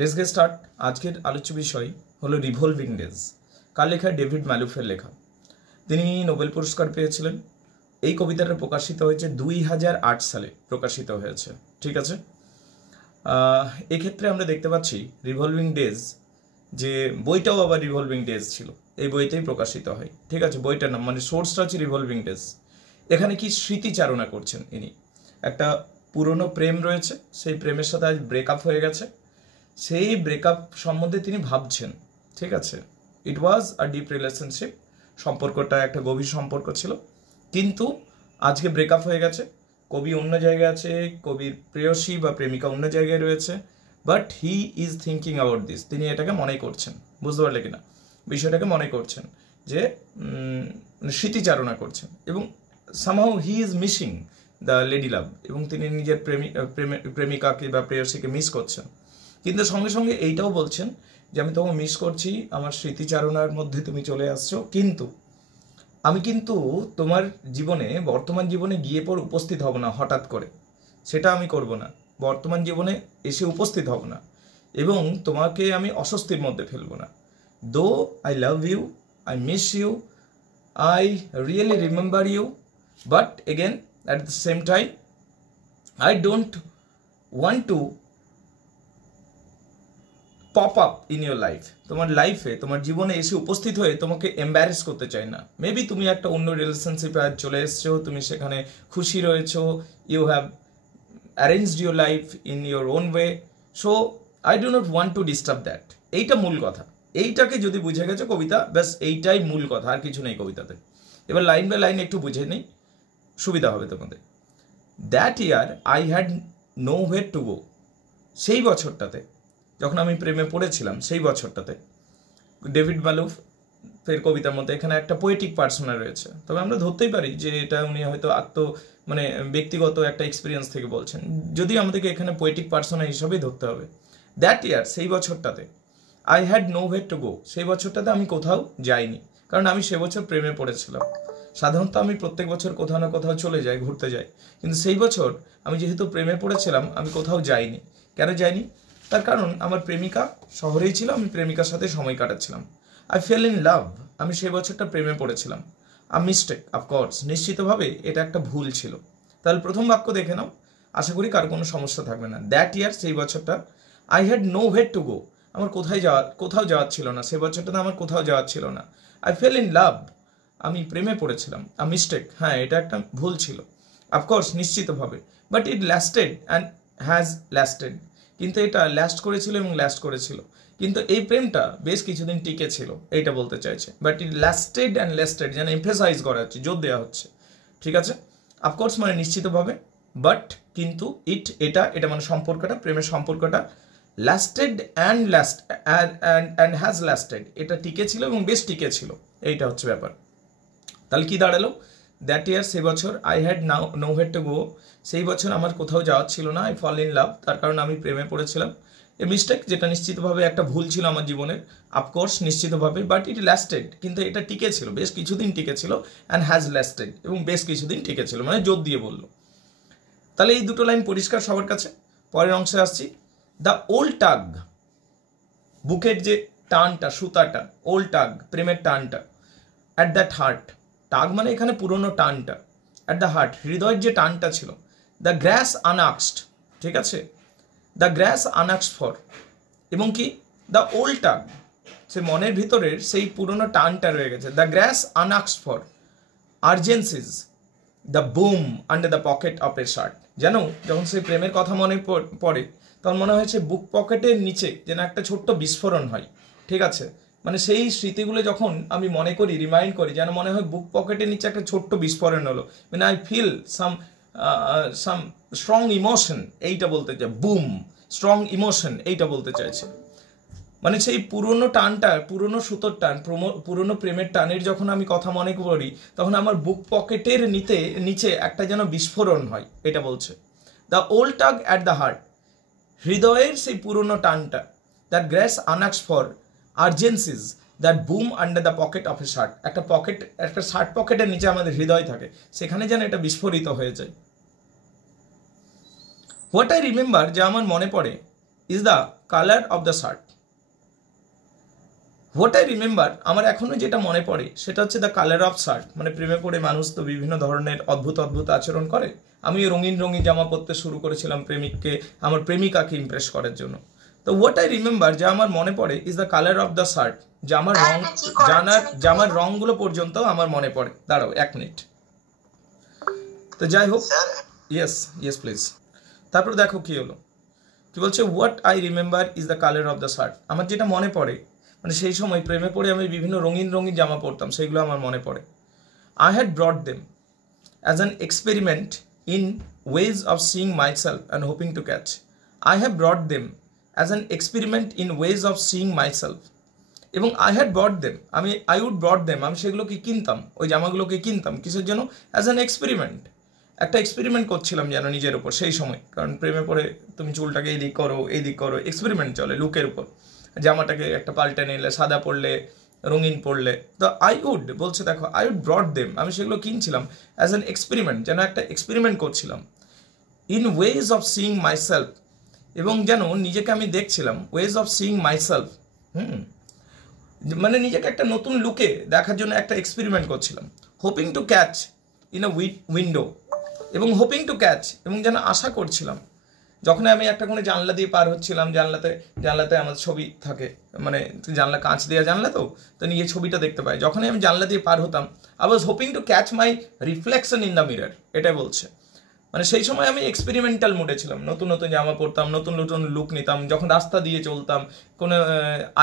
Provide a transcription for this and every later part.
Let's get start. आजकेर आलोच्य विषय hello रिभल्विंग days. Car लेखा? डेविड मैलुफेर लेखा। तिनी নোবেল पुरस्कार পেয়েছিলেন। এই কবিতাটা প্রকাশিত হয়েছে 2008 সালে প্রকাশিত হয়েছে। ঠিক আছে, এক্ষেত্রে আমরা দেখতে পাচ্ছি রিভলভিং ডেজ যে বইটাও আবার রিভলভিং ডেজ ছিল, এই বইতেই প্রকাশিত হয়। ঠিক আছে, বইটার নাম মানে সোর্সটা হচ্ছে রিভলভিং ডেজ। এখানে কি স্মৃতিচারণা করছেন ইনি। একটা পুরনো প্রেম রয়েছে, সেই প্রেমের সাথে আজ ব্রেকআপ হয়ে গেছে, সেই ব্রেকআপ সম্বন্ধে তিনি ভাবছেন। ঠিক আছে, ইট ওয়াজ আ ডিপ রিলেশনশিপ, সম্পর্কটা একটা গভীর সম্পর্ক ছিল, কিন্তু আজকে ব্রেকআপ হয়ে গেছে। কবি অন্য জায়গায় আছে, কবির প্রেয়সী বা প্রেমিকা অন্য জায়গায় রয়েছে, but he is thinking about this. তিনি এটাকে মনে করছেন, বুঝতে পারলে কিনা বিষয়টাকে মনে করছেন, যে স্মৃতিচারণা করছেন, এবং somehow he is missing the lady love, এবং তিনি নিজের প্রেমিকাকে বা প্রেয়সীকে মিস করছেন। কিন্তু সঙ্গে সঙ্গে এইটাও বলছেন যে আমি তোমাকে মিস করছি, আমার স্মৃতিচারণার মধ্যে তুমি চলে আসছো, কিন্তু আমি কিন্তু তোমার জীবনে বর্তমান জীবনে গিয়ে পর উপস্থিত হব না হঠাৎ করে, সেটা আমি করব না। বর্তমান জীবনে এসে উপস্থিত হব না এবং তোমাকে আমি অস্বস্তির মধ্যে ফেলবো না। Though I love you, I miss you, I really remember you, but again at the same time I don't want to pop up in your life. তোমার লাইফে, তোমার জীবনে এসে উপস্থিত হয়ে তোমাকে এম্বারেস করতে চাই না। মেবি তুমি একটা অন্য রিলেশনশিপে আজ চলে এসছো, তুমি সেখানে খুশি রয়েছো, you have arranged your life in your own way, so I do not want to disturb that. এইটা মূল কথা। এইটাকে যদি বুঝে গেছো কবিতা, ব্যাস এইটাই মূল কথা, আর কিছু নেই কবিতাতে। এবার লাইন বাই লাইন একটু বুঝে নেই, সুবিধা হবে তোমাদের। That year I had no way to go. সেই বছরটাতে যখন আমি প্রেমে পড়েছিলাম, সেই বছরটাতে ডেভিড ম্যালুফ ফের কবিতার মধ্যে এখানে একটা পোয়েটিক পার্সোনা রয়েছে, তবে আমরা ধরতেই পারি যে এটা উনি হয়তো ব্যক্তিগত একটা এক্সপিরিয়েন্স থেকে বলছেন, যদিও আমাদেরকে এখানে পোয়েটিক পার্সোনা হিসাবেই ধরতে হবে। দ্যাট ইয়ার, সেই বছরটাতে, I had no way to go, সেই বছরটাতে আমি কোথাও যাইনি, কারণ আমি সে বছর প্রেমে পড়েছিলাম। সাধারণত আমি প্রত্যেক বছর কোথাও না কোথাও চলে যাই, ঘুরতে যাই, কিন্তু সেই বছর আমি যেহেতু প্রেমে পড়েছিলাম, আমি কোথাও যাইনি। কেন যাইনি? তার কারণ আমার প্রেমিকা শহরেই ছিল, আমি প্রেমিকার সাথে সময় কাটাচ্ছিলাম। আই ফেল ইন লাভ, আমি সেই বছরটা প্রেমে পড়েছিলাম। আ মিস্টেক, অফকোর্স, নিশ্চিতভাবে এটা একটা ভুল ছিল। তাহলে প্রথম বাক্য দেখে নাও, আশা করি কার কোনো সমস্যা থাকবে না। দ্যাট ইয়ার, সেই বছরটা, I had no way to go, আমার কোথাও যাওয়ার ছিল না, সে বছরটাতে আমার কোথাও যাওয়ার ছিল না। আই ফেল ইন লাভ, আমি প্রেমে পড়েছিলাম। আ মিস্টেক, হ্যাঁ এটা একটা ভুল ছিল। অফকোর্স, নিশ্চিতভাবে, but it lasted and has lasted, কিন্তু এটা লাস্ট করেছিল এবং লাস্ট করেছিল, কিন্তু এই প্রেমটা বেশ কিছুদিন টিকে ছিল, এইটা বলতে চাইছে। But it lasted and lasted, যেন এমফেসাইজ করা হচ্ছে, জোর দেওয়া হচ্ছে। ঠিক আছে, অফকোর্স মানে নিশ্চিতভাবে, বাট কিন্তু এটা মানে সম্পর্কটা, প্রেমের সম্পর্কটা লাস্টেড অ্যান্ড হ্যাজ লাস্টেড, এটা টিকে ছিল এবং বেশ টিকে ছিল, এইটা হচ্ছে ব্যাপার। তাহলে কি দাঁড়ালো? দ্যাট ইয়ার, সেই বছর, I had no way to go, সেই বছর আমার কোথাও যাওয়ার ছিল না। আই ফল ইন লাভ, তার কারণ আমি প্রেমে পড়েছিলাম। এ মিস্টেক, যেটা নিশ্চিতভাবে একটা ভুল ছিল আমার জীবনের, অফকোর্স নিশ্চিতভাবে, বাট ইট লাস্টেড, কিন্তু এটা টিকে ছিল, বেশ কিছুদিন টিকে ছিল, অ্যান্ড হ্যাজ লাস্টেড, এবং বেশ কিছুদিন টিকে ছিল, মানে জোর দিয়ে বললো। তাহলে এই দুটো লাইন পরিষ্কার সবার কাছে। পরের অংশে আসছি। দ্য ওল্ড টাগ, বুকের যে টানটা, সুতাটা, ওল্ড টাগ, প্রেমের টানটা, অ্যাট দ্যাট হার্ট, টাগ মানে এখানে পুরনো টানটা, অ্যাট দ্য হার্ট, হৃদয়ের যে টানটা ছিল। দ্য গ্র্যাস আনআক্সড, ঠিক আছে, দ্য গ্র্যাস আনআক্সড ফর, এবং কি দ্য ওল্ড টাগ, সে মনের ভিতরের সেই পুরনো টানটা রয়ে গেছে। The grass unasked for urgencies the boom under the pocket of a shirt, যেন যখন সেই প্রেমের কথা মনে পড়ে, তখন মনে হয়েছে বুক পকেটের নিচে যেন একটা ছোট্ট বিস্ফোরণ হয়। ঠিক আছে, মানে সেই স্মৃতিগুলো যখন আমি মনে করি, রিমাইন্ড করি, যেন মনে হয় বুক পকেটের নিচে একটা ছোট্ট বিস্ফোরণ হলো, মানে I feel some strong emotion, এইটা বলতে চাই। বুম, স্ট্রং ইমোশন, এইটা বলতে চাইছে। মানে সেই পুরনো টানটা, পুরনো সুতোর টান, পুরনো প্রেমের টানের যখন আমি কথা মনে করি, তখন আমার বুক পকেটের নিচে একটা যেন বিস্ফোরণ হয়, এটা বলছে। The old tug at the heart, হৃদয়ের সেই পুরনো টানটা। That grass unasked for urgencies that boom under the pocket of a shirt, একটা শার্ট পকেটের নিচে আমাদের হৃদয় থাকে, সেখানে যেন এটা বিস্ফোরিত হয়ে যায়। হোয়াট আই রিমেম্বার, যা আমার মনে পড়ে, is the color of the shirt. What I remember, আমার এখনো যেটা মনে পড়ে সেটা হচ্ছে দ্য কালার অফ শার্ট। মানে প্রেমে পড়ে মানুষ তো বিভিন্ন ধরনের অদ্ভুত অদ্ভুত আচরণ করে। আমি রঙিন রঙিন জামা পরতে শুরু করেছিলাম প্রেমিককে, আমার প্রেমিকাকে ইমপ্রেস করার জন্য। তো হোয়াট আই রিমেম্বার, যা আমার মনে পড়ে, is the colour of the shirt. জামার রঙগুলো পর্যন্ত আমার মনে পড়ে। দাঁড়াও 1 মিনিট। তো যাই হোক, ইয়েস ইয়েস প্লিজ। তারপর দেখো কি হলো, কি বলছে, what I remember is the colour of the shirt. আমার যেটা মনে পড়ে, মানে সেই সময় প্রেমে পড়ে আমি বিভিন্ন রঙিন রঙিন জামা পরতাম, সেগুলো আমার মনে পড়ে। I had brought them as an experiment in ways of seeing myself and hoping to catch. I have brought them as an experiment in ways of seeing myself. এবং I had brought them, I would brought them, আমি সেগুলোকে কিনতাম, ওই জামাগুলোকে কিনতাম কিসের জন্য, as an experiment. একটা এক্সপেরিমেন্ট করছিলাম যেন নিজের উপর সেই সময়, কারণ প্রেমে পড়ে তুমি চুলটাকে এই দিক করো, এক্সপেরিমেন্ট চলে লুকের উপর। জামাটাকে একটা পাল্টে নিলে, সাদা পড়লে, রঙিন পড়লে। তো আই উড বলছে, দেখো, আই উড ব্রট দেম, আমি সেগুলো কিনছিলাম অ্যাজ অ্যান এক্সপেরিমেন্ট, যেন একটা এক্সপেরিমেন্ট করছিলাম। In ways of seeing myself, এবং যেন নিজেকে আমি দেখছিলাম, ওয়েজ অফ সিইং মাইসেলফ, মানে নিজেকে একটা নতুন লুকে দেখার জন্য একটা এক্সপেরিমেন্ট করছিলাম। Hoping to catch in a window, এবং হোপিং টু ক্যাচ, এবং যেন আশা করছিলাম, যখন আমি একটা কোনো জানলা দিয়ে পার হচ্ছিলাম, জানলাতে আমার ছবি থাকে, মানে জানলা কাঁচ দেওয়া জানলা, তো নিজের ছবিটা দেখতে পাই। যখনই আমি জানলা দিয়ে পার হতাম, I was hoping to catch my reflection in the mirror, এটাই বলছে। মানে সেই সময় আমি এক্সপেরিমেন্টাল মুডে ছিলাম, নতুন নতুন জামা পরতাম, নতুন নতুন লুক নিতাম। যখন রাস্তা দিয়ে চলতাম, কোনো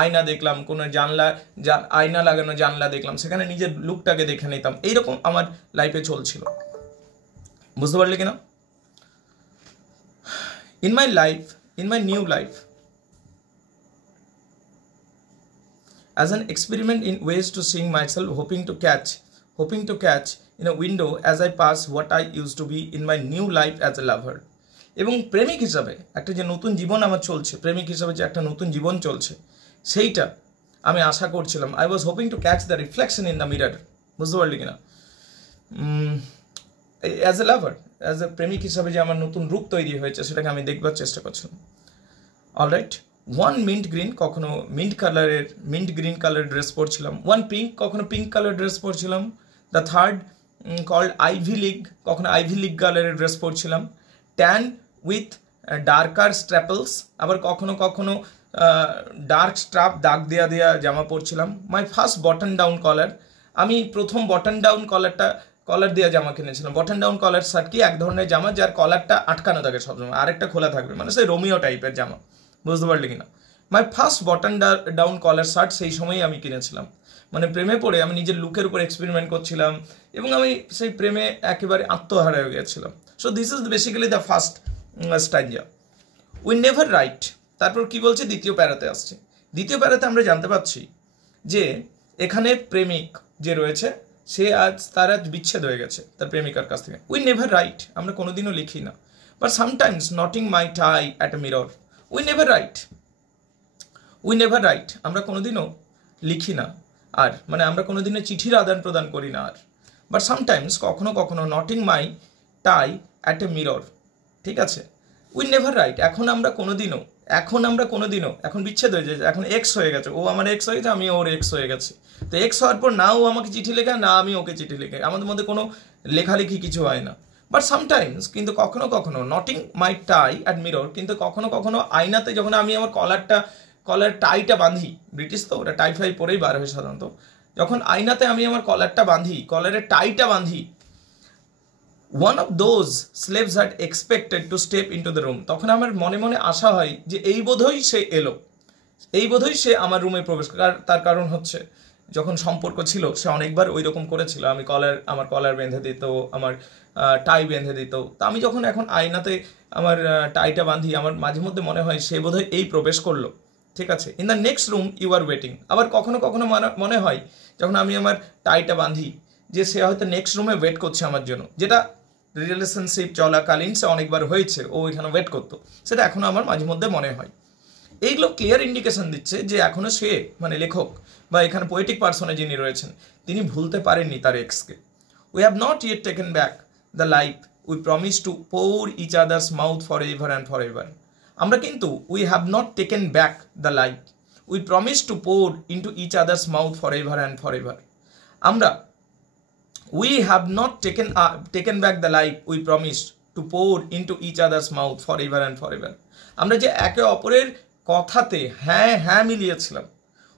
আয়না দেখলাম, কোনো আয়না লাগানো জানলা দেখলাম, সেখানে নিজের লুকটাকে দেখে নিতাম। এইরকম আমার লাইফে চলছিল, বুঝতে পারলে কিনা? In my new life, as an experiment in ways to seeing myself, hoping to catch in a window as I pass what I used to be in my new life as a lover. এবং প্রেমিক হিসাবে একটা যে নতুন জীবন আমার চলছে, প্রেমিক হিসাবে যে একটা নতুন জীবন চলছে, সেইটা আমি আশা করছিলাম। I was hoping to catch the reflection in the mirror, বুঝতে পারলি কিনা? As a lover, as a প্রেমিক হিসাবে যে আমার নতুন রূপ তৈরি হয়েছে, সেটাকে আমি দেখবার চেষ্টা করছিলাম। অলরাইট, ওয়ান মিন্ট গ্রিন, কখনো মিন্ট গ্রিন কালার ড্রেস পরছিলাম। ওয়ান পিঙ্ক, কখনো পিঙ্ক কালার ড্রেস পরছিলাম। The third called Ivy League, কখনো আইভি লিগ কালারের ড্রেস পরছিলাম। ট্যান উইথ ডার্কার স্ট্র্যাপলস, আবার কখনো কখনো ডার্ক স্ট্রাপ দাগ দেয়া জামা পরছিলাম। My first button down collar, আমি প্রথম বটন ডাউন কলার দেওয়া জামা কিনেছিলাম। বটন ডাউন কলার শার্ট কি, এক ধরনের জামা যার কলারটা আটকানো থাকে সবসময়, আরেকটা খোলা থাকবে, মানে সেই রোমিও টাইপের জামা, বুঝতে পারলি কিনা? My first button down collar shirt সেই সময়ই আমি কিনেছিলাম। মানে প্রেমে পড়ে আমি নিজের লুকের উপর এক্সপেরিমেন্ট করছিলাম, এবং আমি সেই প্রেমে একেবারে আত্মহারা হয়ে গেছিলাম। So this is basically the first stanza. We never write. তারপর কি বলছে, দ্বিতীয় প্যারাতে আসছে। দ্বিতীয় প্যারাতে আমরা জানতে পারছি যে এখানে প্রেমিক যে রয়েছে, তার আজ বিচ্ছেদ হয়ে গেছে তার প্রেমিকার কাছ থেকে। উই নেভার রাইট, আমরা কোনোদিনও লিখি না। But sometimes knotting my tie at a mirror. We never write, আমরা কোনোদিনও লিখি না আর, মানে আমরা কোনোদিনও চিঠির আদান প্রদান করি না আর। বাট সামটাইমস, কখনো কখনো, knotting my tie at a mirror, ঠিক আছে? উই নেভার রাইট, এখন বিচ্ছেদ হয়ে যায়, এখন এক্স হয়ে গেছে, ও আমার এক্স হয়ে গেছে, আমি ওর এক্স হয়ে গেছি। তো এক্স হওয়ার পর না ও আমাকে চিঠি লেখে, না আমি ওকে চিঠি লেখে, আমাদের মধ্যে কোনো লেখালেখি কিছু হয় না। বাট সামটাইমস, কিন্তু কখনো কখনো, knotting my tie at mirror, কিন্তু কখনো কখনো আয়নাতে যখন আমি আমার কলার টাইটা বাঁধি, ব্রিটিশ তো ওটা টাই ফাই পরেই বার হয় সাধারণত, যখন আয়নাতে আমি আমার কলারের টাইটা বাঁধি, one of those slaves had expected to step into the room, তখন আমার মনে মনে আশা হয় যে এই বোধহয় সে এলো, এই বোধহয় সে আমার রুমে প্রবেশ। তার কারণ হচ্ছে, যখন সম্পর্ক ছিল সে অনেকবার ওই রকম করেছিল, আমার কলার বেঁধে দিত, আমার টাই বেঁধে দিত। তা আমি যখন এখন আয়নাতে আমার টাইটা বাঁধি, আমার মাঝে মধ্যে মনে হয় সে বোধহয় এই প্রবেশ করলো, ঠিক আছে? In the next room you are waiting. আবার কখনো কখনো মনে হয় যখন আমি আমার টাইটা বাঁধি, যে সে হয়তো নেক্সট রুমে ওয়েট করছে আমার জন্য, যেটা রিলেশনশিপ চলাকালীন সে অনেকবার হয়েছে, ও এখানে ওয়েট করতো, সেটা এখনো আমার মাঝে মধ্যে মনে হয়। এইগুলো ক্লিয়ার ইন্ডিকেশন দিচ্ছে যে এখনো সে, মানে লেখক বা এখানে পোয়েটিক পার্সনে যিনি রয়েছেন, তিনি ভুলতে পারেননি তার এক্সকে। We have not yet taken back the life we promise to pour each others mouth for ever and for ever. আমরা কিন্তু we have not taken back the life we promise to pour into each others mouth for ever and for ever. আমরা we have not taken back the life we promise to pour into each others mouth for ever and for ever. আমরা যে একে অপরের কথাতে হ্যাঁ হ্যাঁ মিলিয়েছিলাম,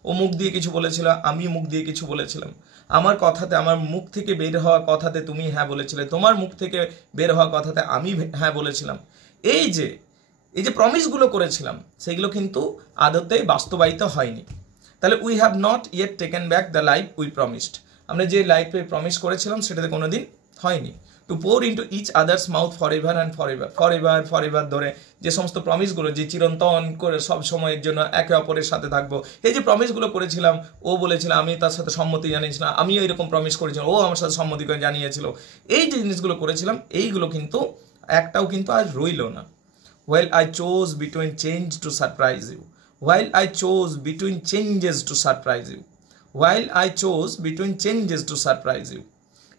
ও মুখ দিয়ে কিছু বলেছিল, আমি মুখ দিয়ে কিছু বলেছিলাম, আমার কথাতে, আমার মুখ থেকে বের হওয়া কথাতে তুমি হ্যাঁ বলেছিলে, তোমার মুখ থেকে বের হওয়া কথাতে আমি হ্যাঁ বলেছিলাম। এই যে প্রমিসগুলো করেছিলাম সেগুলো কিন্তু আদতে বাস্তবায়িত হয়নি। তাহলে we have not yet taken back the life we promised. আমরা যে লাইফে প্রমিস করেছিলাম সেটাতে কোনোদিন হয়নি। To pour into each others mouth for ever and for ever ধরে যে সমস্ত প্রমিসগুলো, যে চিরন্তন করে সব সময়ের জন্য একে অপরের সাথে থাকবো, এই যে প্রমিসগুলো করেছিলাম, ও বলেছিল, আমি তার সাথে সম্মতি জানিয়েছিলাম, আমিও এরকম প্রমিস করেছিলাম, ও আমার সাথে সম্মতি করে জানিয়েছিল, এই যে জিনিসগুলো করেছিলাম এইগুলো কিন্তু একটাও কিন্তু আর রইল না। While I chose between change to surprise you, while I chose between changes to surprise you, while I chose between changes to surprise you,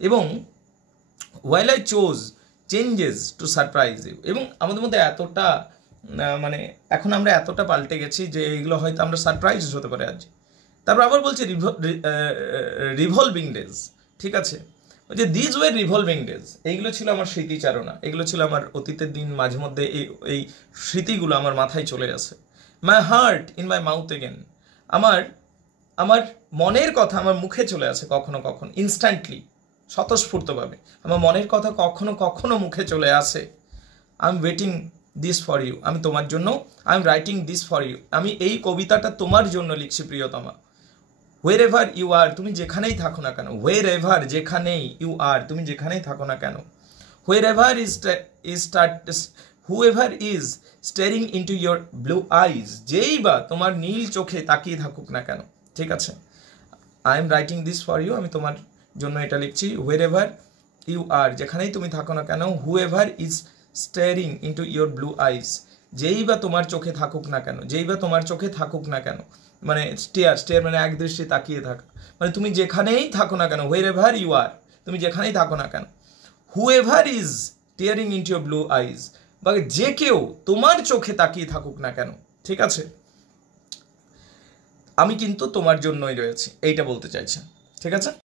এবং while I chose changes to surprise you, এবং আমাদের মধ্যে এতটা মানে এখন আমরা এতটা পাল্টে গেছি যে এইগুলো হয়তো আমরা সারপ্রাইজ হতে পারে আজ। তারপর আবার বলছি রিভলভিং ডেজ, ঠিক আছে, ওই যে দিজ ওয়ে রিভলভিং ডেজ, এইগুলো ছিল আমার স্মৃতিচারণা, এগুলো ছিল আমার অতীতের দিন। মাঝে মধ্যে এই স্মৃতিগুলো আমার মাথায় চলে আসে। My heart in my mouth again, আমার মনের কথা আমার মুখে চলে আসে কখনো কখনো, ইনস্ট্যান্টলি, স্বতঃস্ফূর্তভাবে আমার মনের কথা কখনো কখনো মুখে চলে আসে। I am waiting this for you, আমি তোমার জন্য, I am writing this for you, আমি এই কবিতাটা তোমার জন্য লিখছি প্রিয়তমা। হোয়ার এভার ইউ আর, তুমি যেখানেই থাকো না কেন, হোয়ার এভার, যেখানেই, ইউ আর, তুমি যেখানেই থাকো না কেন, wherever whoever is staring into your blue eyes, যেই বা তোমার নীল চোখে তাকিয়ে থাকুক না কেন, ঠিক আছে, I am writing this for you, আমি তোমার জন্য এটা লিখছি। হোয়ার এভার ইউ আর, যেখানেই তুমি থাকো না কেন, whoever is staring into your blue eyes, যেই বা তোমার চোখে থাকুক না কেন, যেই বা তোমার চোখে থাকুক না কেন, মানে স্টেয়ার মানে এক দৃষ্টি তাকিয়ে থাকা, মানে তুমি যেখানেই থাকো না কেন, হোয়ার এভার ইউ আর, তুমি যেখানেই থাকো না কেন, whoever is staring into your blue eyes, বা যে কেউ তোমার চোখে তাকিয়ে থাকুক না কেন, ঠিক আছে, আমি কিন্তু তোমার জন্যই রয়েছি, এইটা বলতে চাইছে, ঠিক আছে।